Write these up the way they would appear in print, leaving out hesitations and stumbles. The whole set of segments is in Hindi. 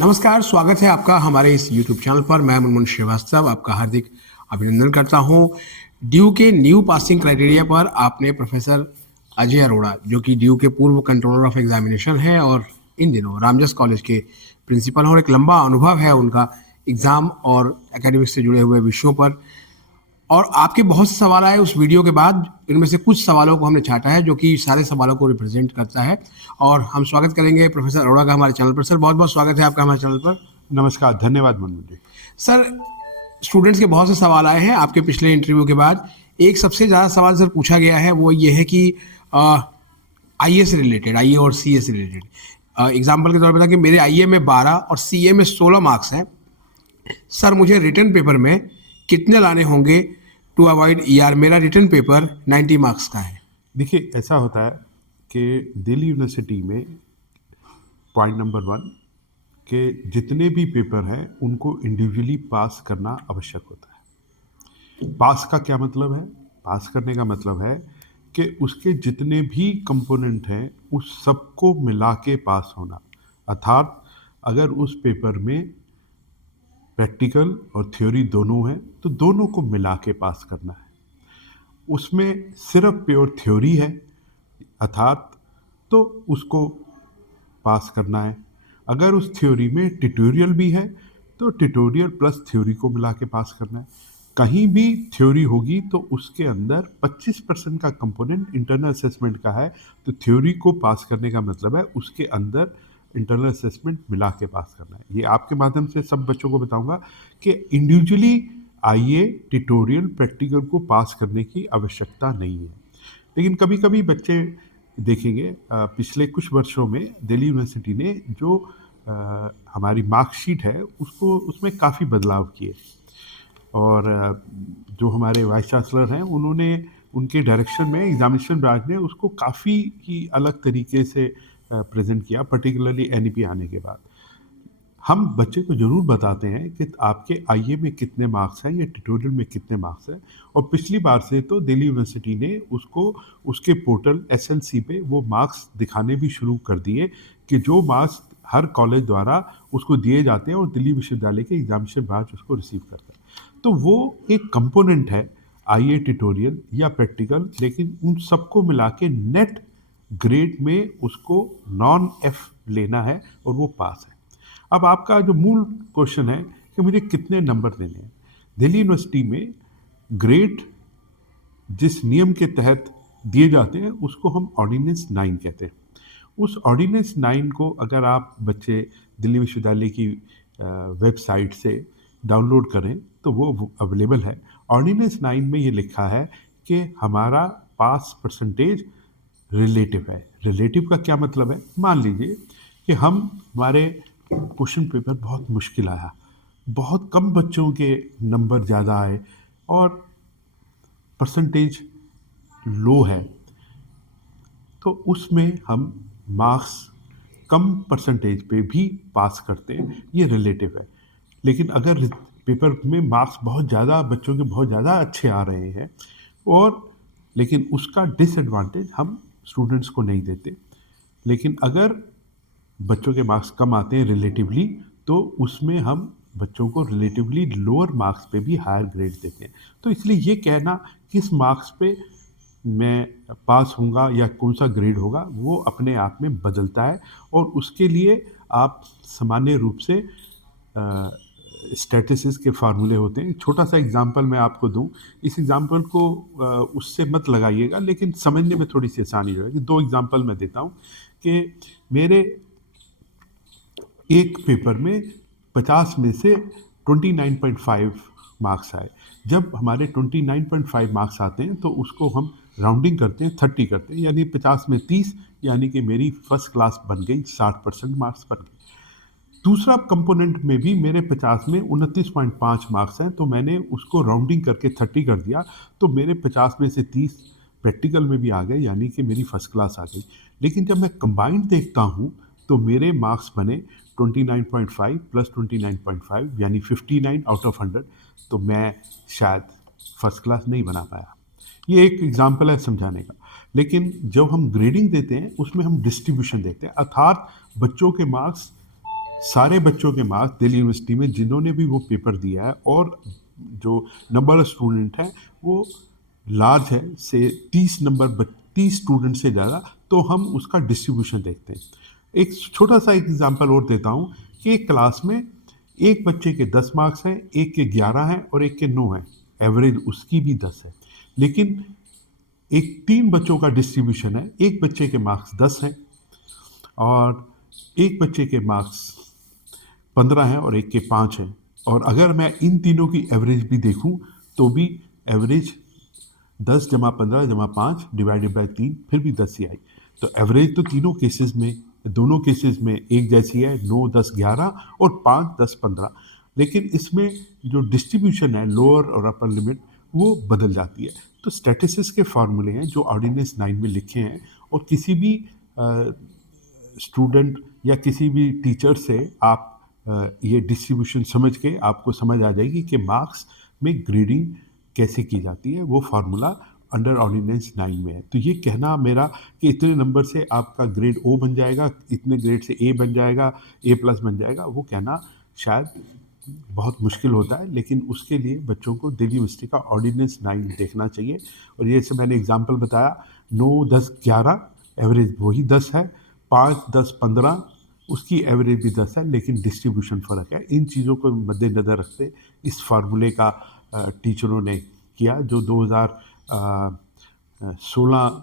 नमस्कार, स्वागत है आपका हमारे इस यूट्यूब चैनल पर। मैं मुनमुन श्रीवास्तव आपका हार्दिक अभिनंदन करता हूं। ड्यू के न्यू पासिंग क्राइटेरिया पर आपने प्रोफेसर अजय अरोड़ा, जो कि ड्यू के पूर्व कंट्रोलर ऑफ एग्जामिनेशन हैं और इन दिनों रामजस कॉलेज के प्रिंसिपल हैं, और एक लंबा अनुभव है उनका एग्ज़ाम और एकेडमिक से जुड़े हुए विषयों पर। और आपके बहुत से सवाल आए उस वीडियो के बाद, इनमें से कुछ सवालों को हमने छांटा है जो कि सारे सवालों को रिप्रेजेंट करता है। और हम स्वागत करेंगे प्रोफेसर अरोड़ा का हमारे चैनल पर। सर, बहुत बहुत स्वागत है आपका हमारे चैनल पर। नमस्कार, धन्यवाद मनमोहन जी। सर, स्टूडेंट्स के बहुत से सवाल आए हैं आपके पिछले इंटरव्यू के बाद। एक सबसे ज़्यादा सवाल सर पूछा गया है, वो ये है कि आईए से रिलेटेड, आईए और सीए से रिलेटेड। एग्जाम्पल के तौर पर था कि मेरे आईए में 12 और सीए में 16 मार्क्स हैं। सर, मुझे रिटर्न पेपर में कितने लाने होंगे टू अवॉइड ईआर? मेरा रिटर्न पेपर 90 मार्क्स का है। देखिए, ऐसा होता है कि दिल्ली यूनिवर्सिटी में पॉइंट नंबर 1 के जितने भी पेपर हैं उनको इंडिविजुअली पास करना आवश्यक होता है। पास का क्या मतलब है? पास करने का मतलब है कि उसके जितने भी कंपोनेंट हैं उस सबको मिला के पास होना। अर्थात अगर उस पेपर में प्रैक्टिकल और थ्योरी दोनों हैं तो दोनों को मिला के पास करना है। उसमें सिर्फ प्योर थ्योरी है अर्थात तो उसको पास करना है। अगर उस थ्योरी में ट्यूटोरियल भी है तो ट्यूटोरियल प्लस थ्योरी को मिला के पास करना है। कहीं भी थ्योरी होगी तो उसके अंदर 25% का कंपोनेंट इंटरनल असेसमेंट का है, तो थ्योरी को पास करने का मतलब है उसके अंदर इंटरनल असेसमेंट मिला के पास करना है। ये आपके माध्यम से सब बच्चों को बताऊंगा कि इंडिविजुअली आईए ट्यूटोरियल प्रैक्टिकल को पास करने की आवश्यकता नहीं है। लेकिन कभी कभी बच्चे देखेंगे, पिछले कुछ वर्षों में दिल्ली यूनिवर्सिटी ने जो हमारी मार्कशीट है उसको उसमें काफ़ी बदलाव किए, और जो हमारे वाइस चांसलर हैं उन्होंने उनके डायरेक्शन में एग्जामिनेशन ब्रांच ने उसको काफ़ी ही अलग तरीके से प्रेजेंट किया, पर्टिकुलरली एनईपी आने के बाद। हम बच्चे को ज़रूर बताते हैं कि आपके आईए में कितने मार्क्स हैं या ट्यूटोरियल में कितने मार्क्स हैं, और पिछली बार से तो दिल्ली यूनिवर्सिटी ने उसको उसके पोर्टल एसएलसी पे वो मार्क्स दिखाने भी शुरू कर दिए कि जो मार्क्स हर कॉलेज द्वारा उसको दिए जाते हैं और दिल्ली विश्वविद्यालय के एग्जामिनेशन ब्रांच उसको रिसीव करता है। तो वो एक कंपोनेंट है आईए ट्यूटोरियल या प्रैक्टिकल, लेकिन उन सबको मिला के नेट ग्रेड में उसको नॉन एफ लेना है और वो पास है। अब आपका जो मूल क्वेश्चन है कि मुझे कितने नंबर देने हैं, दिल्ली यूनिवर्सिटी में ग्रेड जिस नियम के तहत दिए जाते हैं उसको हम ऑर्डिनेंस 9 कहते हैं। उस ऑर्डिनेंस 9 को अगर आप बच्चे दिल्ली विश्वविद्यालय की वेबसाइट से डाउनलोड करें तो वो अवेलेबल है। ऑर्डिनेंस 9 में ये लिखा है कि हमारा पास परसेंटेज रिलेटिव है। रिलेटिव का क्या मतलब है? मान लीजिए कि हमारे क्वेश्चन पेपर बहुत मुश्किल आया, बहुत कम बच्चों के नंबर ज़्यादा आए और परसेंटेज लो है, तो उसमें हम मार्क्स कम परसेंटेज पे भी पास करते हैं, ये रिलेटिव है। लेकिन अगर पेपर में मार्क्स बहुत ज़्यादा, बच्चों के बहुत ज़्यादा अच्छे आ रहे हैं और लेकिन उसका डिसएडवांटेज हम स्टूडेंट्स को नहीं देते, लेकिन अगर बच्चों के मार्क्स कम आते हैं रिलेटिवली तो उसमें हम बच्चों को रिलेटिवली लोअर मार्क्स पे भी हायर ग्रेड देते हैं। तो इसलिए ये कहना किस मार्क्स पे मैं पास होऊंगा या कौन सा ग्रेड होगा वो अपने आप में बदलता है, और उसके लिए आप सामान्य रूप से स्टैटिस्टिक्स के फार्मूले होते हैं। छोटा सा एग्जांपल मैं आपको दूं, इस एग्जांपल को उससे मत लगाइएगा लेकिन समझने में थोड़ी सी आसानी हो जाएगी। 2 एग्जांपल मैं देता हूं कि मेरे एक पेपर में 50 में से 29.5 मार्क्स आए। जब हमारे 29.5 मार्क्स आते हैं तो उसको हम राउंडिंग करते हैं, 30 करते हैं, यानी 50 में 30, यानी कि मेरी फर्स्ट क्लास बन गई, 60% मार्क्स बन गए। दूसरा कंपोनेंट में भी मेरे 50 में 29.5 मार्क्स हैं, तो मैंने उसको राउंडिंग करके 30 कर दिया, तो मेरे 50 में से 30 प्रैक्टिकल में भी आ गए, यानी कि मेरी फर्स्ट क्लास आ गई। लेकिन जब मैं कंबाइंड देखता हूँ तो मेरे मार्क्स बने 29.5 प्लस 29.5 यानी 59 आउट ऑफ 100, तो मैं शायद फर्स्ट क्लास नहीं बना पाया। ये एक एग्जाम्पल है समझाने का। लेकिन जब हम ग्रेडिंग देते हैं उसमें हम डिस्ट्रीब्यूशन देखते हैं, अर्थात बच्चों के मार्क्स सारे बच्चों के मार्क्स दिल्ली यूनिवर्सिटी में जिन्होंने भी वो पेपर दिया है और जो नंबर ऑफ स्टूडेंट है वो लार्ज है से 30 स्टूडेंट से ज़्यादा, तो हम उसका डिस्ट्रीब्यूशन देखते हैं। एक छोटा सा एग्जांपल और देता हूँ कि एक क्लास में एक बच्चे के 10 मार्क्स हैं, एक के 11 हैं और एक के 9 हैं, एवरेज उसकी भी 10 है। लेकिन एक 3 बच्चों का डिस्ट्रीब्यूशन है, एक बच्चे के मार्क्स 10 हैं और एक बच्चे के मार्क्स 15 हैं और एक के 5 हैं। और अगर मैं इन तीनों की एवरेज भी देखूं तो भी एवरेज 10 जमा 15 जमा 5 डिवाइडेड बाय 3 फिर भी 10 ही आई। तो एवरेज तो तीनों केसेस में, दोनों केसेस में एक जैसी है, 9 10 11 और 5 10 15। लेकिन इसमें जो डिस्ट्रीब्यूशन है लोअर और अपर लिमिट वो बदल जाती है। तो स्टैटिस्टिक्स के फार्मूले हैं जो ऑर्डिनेंस 9 में लिखे हैं और किसी भी स्टूडेंट या किसी भी टीचर से आप ये डिस्ट्रीब्यूशन समझ के आपको समझ आ जाएगी कि मार्क्स में ग्रेडिंग कैसे की जाती है। वो फार्मूला अंडर ऑर्डिनेंस 9 में है। तो ये कहना मेरा कि इतने नंबर से आपका ग्रेड ओ बन जाएगा, इतने ग्रेड से ए बन जाएगा, ए प्लस बन जाएगा, वो कहना शायद बहुत मुश्किल होता है। लेकिन उसके लिए बच्चों को दिल्ली यूनिवर्सिटी का ऑर्डिनेंस 9 देखना चाहिए। और ये से मैंने एग्जांपल बताया, 9 10 11 एवरेज वही 10 है, 5 10 15 उसकी एवरेज भी 10 है, लेकिन डिस्ट्रीब्यूशन फ़र्क है। इन चीज़ों को मद्देनज़र रखते इस फार्मूले का टीचरों ने किया जो 2016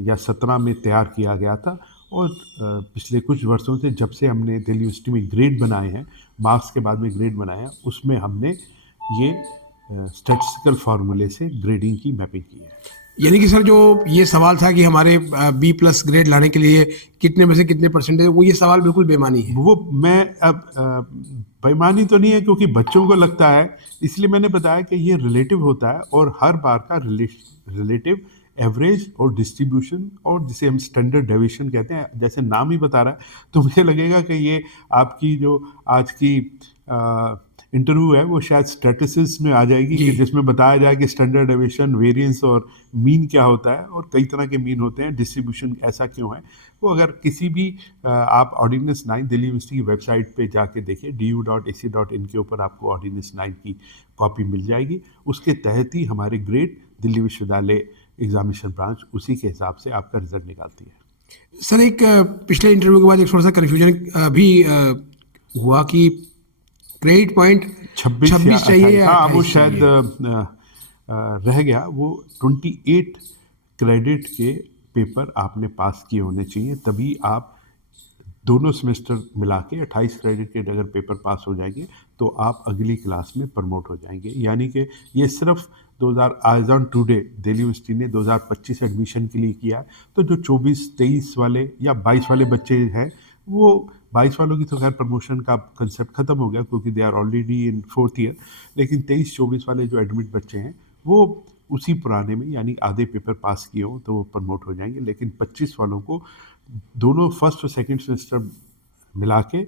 या 17 में तैयार किया गया था। और पिछले कुछ वर्षों से जब से हमने दिल्ली यूनिवर्सिटी में ग्रेड बनाए हैं, मार्क्स के बाद में ग्रेड बनाए हैं, उसमें हमने ये स्टैटिस्टिकल फार्मूले से ग्रेडिंग की मैपिंग की है। यानी कि सर जो ये सवाल था कि हमारे बी प्लस ग्रेड लाने के लिए कितने में से कितने परसेंटेज, वो ये सवाल बिल्कुल बेमानी है। वो मैं अब बेईमानी तो नहीं है क्योंकि बच्चों को लगता है, इसलिए मैंने बताया कि ये रिलेटिव होता है और हर बार का रिलेटिव एवरेज और डिस्ट्रीब्यूशन और जिसे हम स्टैंडर्ड डेविएशन कहते हैं, जैसे नाम ही बता रहा है, तो मुझे लगेगा कि ये आपकी जो आज की इंटरव्यू है वो शायद स्टैटिस्टिक्स में आ जाएगी कि जिसमें बताया जाए कि स्टैंडर्ड डेविएशन, वेरिएंस और मीन क्या होता है और कई तरह के मीन होते हैं, डिस्ट्रीब्यूशन ऐसा क्यों है। वो अगर किसी भी आप ऑर्डिनेंस 9 दिल्ली यूनिवर्सिटी की वेबसाइट पे जाके देखिए, du.ac.in के ऊपर आपको ऑर्डिनेंस 9 की कॉपी मिल जाएगी। उसके तहत ही हमारे ग्रेड दिल्ली विश्वविद्यालय एग्जामिनेशन ब्रांच उसी के हिसाब से आपका रिजल्ट निकालती है। सर एक पिछले इंटरव्यू के बाद एक थोड़ा सा कन्फ्यूजन भी हुआ कि क्रेडिट पॉइंट 26 चाहिए या हाँ, वो 28 शायद चाहिए। रह गया। वो 28 क्रेडिट के पेपर आपने पास किए होने चाहिए, तभी आप दोनों सेमेस्टर मिला के 28 क्रेडिट के अगर पेपर पास हो जाएंगे तो आप अगली क्लास में प्रमोट हो जाएंगे। यानी कि ये सिर्फ 2000 आज ऑन टुडे दिल्ली यूनिवर्सिटी ने 2025 एडमिशन के लिए किया है। तो जो 24-23 वाले या 22 वाले बच्चे हैं, वो 22 वालों की तो खैर प्रमोशन का कंसेप्ट खत्म हो गया क्योंकि they are already in 4th year. लेकिन 23-24 वाले जो एडमिट बच्चे हैं वो उसी पुराने में यानी आधे पेपर पास किए हों तो वो प्रमोट हो जाएंगे। लेकिन 25 वालों को दोनों फर्स्ट और सेकंड सेमेस्टर मिला के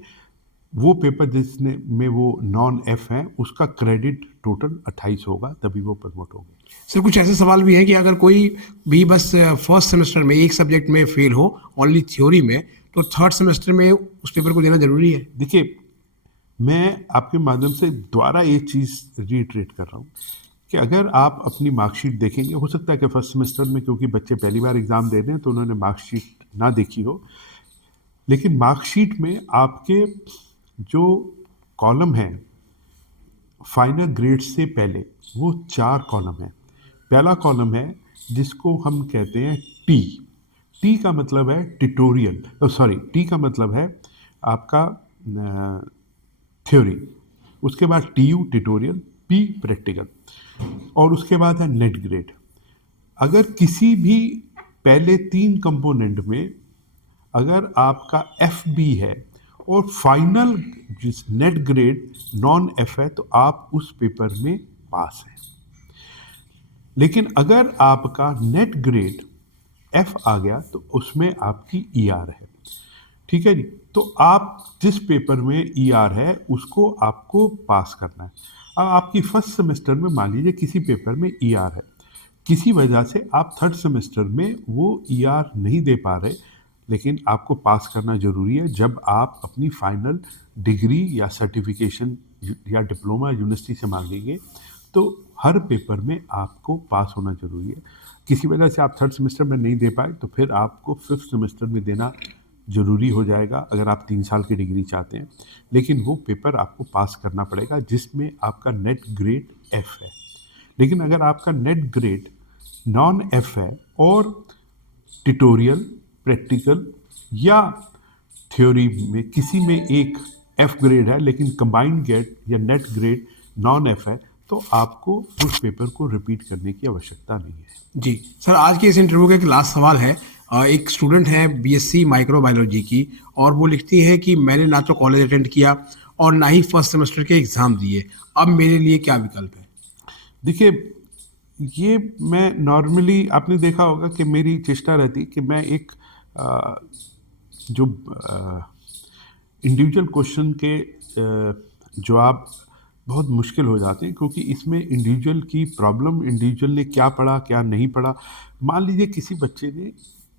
वो पेपर जिसने में वो नॉन एफ है उसका क्रेडिट टोटल 28 होगा, तभी वो प्रमोट होंगे। सर कुछ ऐसे सवाल भी हैं कि अगर कोई भी बस फर्स्ट सेमेस्टर में एक सब्जेक्ट में फेल हो ओनली थ्योरी में, तो थर्ड सेमेस्टर में उस पेपर को देना जरूरी है? देखिए, मैं आपके माध्यम से दोबारा एक चीज़ रीइटरेट कर रहा हूँ कि अगर आप अपनी मार्कशीट देखेंगे, हो सकता है कि फर्स्ट सेमेस्टर में क्योंकि बच्चे पहली बार एग्ज़ाम दे रहे हैं तो उन्होंने मार्कशीट ना देखी हो, लेकिन मार्कशीट में आपके जो कॉलम है फाइनल ग्रेड से पहले वो 4 कॉलम है। पहला कॉलम है जिसको हम कहते हैं टी। टी का मतलब है ट्यूटोरियल, टी का मतलब है आपका थ्योरी। उसके बाद टीयू ट्यूटोरियल, पी प्रैक्टिकल, और उसके बाद है नेट ग्रेड। अगर किसी भी पहले 3 कंपोनेंट में अगर आपका एफ बी है और फाइनल जिस नेट ग्रेड नॉन एफ है तो आप उस पेपर में पास हैं। लेकिन अगर आपका नेट ग्रेड एफ आ गया तो उसमें आपकी ई आर है। ठीक है जी, तो आप जिस पेपर में ई आर है उसको आपको पास करना है। अब आपकी फर्स्ट सेमेस्टर में मान लीजिए किसी पेपर में ई आर है, किसी वजह से आप थर्ड सेमेस्टर में वो ई आर नहीं दे पा रहे, लेकिन आपको पास करना ज़रूरी है। जब आप अपनी फाइनल डिग्री या सर्टिफिकेशन या डिप्लोमा यूनिवर्सिटी से मांगेंगे तो हर पेपर में आपको पास होना ज़रूरी है। किसी वजह से आप थर्ड सेमेस्टर में नहीं दे पाए तो फिर आपको फिफ्थ सेमेस्टर में देना ज़रूरी हो जाएगा, अगर आप 3 साल की डिग्री चाहते हैं। लेकिन वो पेपर आपको पास करना पड़ेगा जिसमें आपका नेट ग्रेड F है। लेकिन अगर आपका नेट ग्रेड नॉन F है और ट्यूटोरियल, प्रैक्टिकल या थ्योरी में किसी में एक F ग्रेड है लेकिन कंबाइंड गेट या नेट ग्रेड नॉन F है, तो आपको उस पेपर को रिपीट करने की आवश्यकता नहीं है। जी सर, आज के इस इंटरव्यू का एक लास्ट सवाल है। एक स्टूडेंट है बीएससी माइक्रोबायोलॉजी की, और वो लिखती है कि मैंने ना तो कॉलेज अटेंड किया और ना ही फर्स्ट सेमेस्टर के एग्ज़ाम दिए, अब मेरे लिए क्या विकल्प है? देखिए, ये मैं नॉर्मली आपने देखा होगा कि मेरी चेष्टा रहती है कि मैं एक जो इंडिविजुअल क्वेश्चन के जवाब बहुत मुश्किल हो जाते हैं, क्योंकि इसमें इंडिविजुअल की प्रॉब्लम, इंडिविजुअल ने क्या पढ़ा क्या नहीं पढ़ा। मान लीजिए किसी बच्चे ने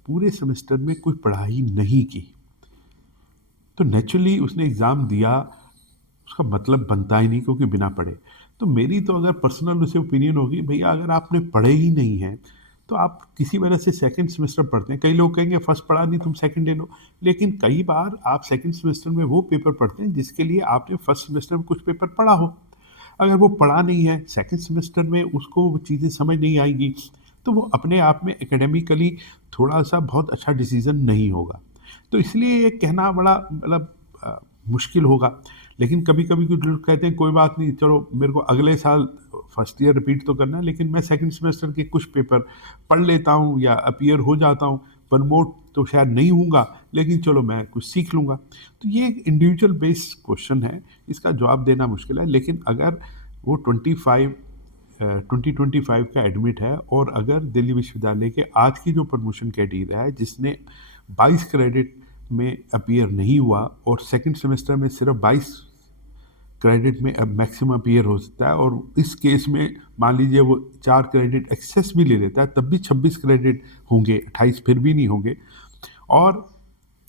पूरे सेमेस्टर में कोई पढ़ाई नहीं की, तो नेचुरली उसने एग्ज़ाम दिया, उसका मतलब बनता ही नहीं क्योंकि बिना पढ़े। तो मेरी तो अगर पर्सनल उसे ओपिनियन होगी, भैया अगर आपने पढ़े ही नहीं है तो आप किसी वजह से सेकंड सेमेस्टर पढ़ते हैं। कई लोग कहेंगे फर्स्ट पढ़ा नहीं, तुम सेकंड ले लो, लेकिन कई बार आप सेकंड सेमेस्टर में वो पेपर पढ़ते हैं जिसके लिए आपने फर्स्ट सेमेस्टर में कुछ पेपर पढ़ा हो। अगर वो पढ़ा नहीं है, सेकंड सेमेस्टर में उसको वो चीज़ें समझ नहीं आएगी, तो वो अपने आप में एकेडमिकली थोड़ा सा बहुत अच्छा डिसीजन नहीं होगा। तो इसलिए ये कहना बड़ा मतलब मुश्किल होगा। लेकिन कभी कभी कुछ लोग कहते हैं कोई बात नहीं, चलो मेरे को अगले साल फर्स्ट ईयर रिपीट तो करना है, लेकिन मैं सेकंड सेमेस्टर के कुछ पेपर पढ़ लेता हूँ या अपीयर हो जाता हूँ, प्रमोट तो शायद नहीं होऊंगा, लेकिन चलो मैं कुछ सीख लूँगा। तो ये एक इंडिविजुअल बेस्ड क्वेश्चन है, इसका जवाब देना मुश्किल है। लेकिन अगर वो 2025 का एडमिट है और अगर दिल्ली विश्वविद्यालय के आज की जो प्रमोशन क्राइटेरिया है जिसने 22 क्रेडिट में अपीयर नहीं हुआ और सेकंड सेमेस्टर में सिर्फ 22 क्रेडिट में अब मैक्सिमम अपीयर हो सकता है, और इस केस में मान लीजिए वो 4 क्रेडिट एक्सेस भी ले लेता है तब भी 26 क्रेडिट होंगे, 28 फिर भी नहीं होंगे। और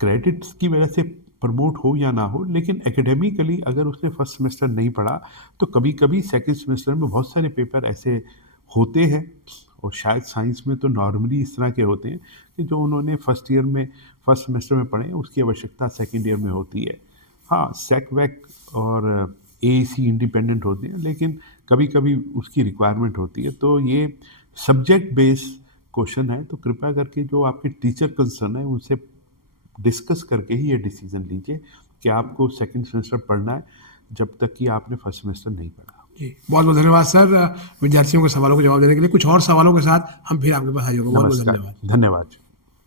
क्रेडिट्स की वजह से प्रमोट हो या ना हो, लेकिन एकेडमिकली अगर उसने फर्स्ट सेमेस्टर नहीं पढ़ा तो कभी कभी सेकंड सेमेस्टर में बहुत सारे पेपर ऐसे होते हैं, और शायद साइंस में तो नॉर्मली इस तरह के होते हैं कि जो उन्होंने फर्स्ट सेमेस्टर में पढ़े उसकी आवश्यकता सेकंड ईयर में होती है। हाँ, सेक वैक और एसी इंडिपेंडेंट होते हैं, लेकिन कभी कभी उसकी रिक्वायरमेंट होती है। तो ये सब्जेक्ट बेस्ड क्वेश्चन है, तो कृपया करके जो आपके टीचर कंसर्न है उनसे डिस्कस करके ही ये डिसीजन लीजिए कि आपको सेकंड सेमेस्टर पढ़ना है जब तक कि आपने फर्स्ट सेमेस्टर नहीं पढ़ा। जी, बहुत बहुत धन्यवाद सर, विद्यार्थियों के सवालों के जवाब देने के लिए। कुछ और सवालों के साथ हम फिर आपके पास हाजिर होंगे। बहुत बहुत नमस्कार, धन्यवाद। धन्यवाद।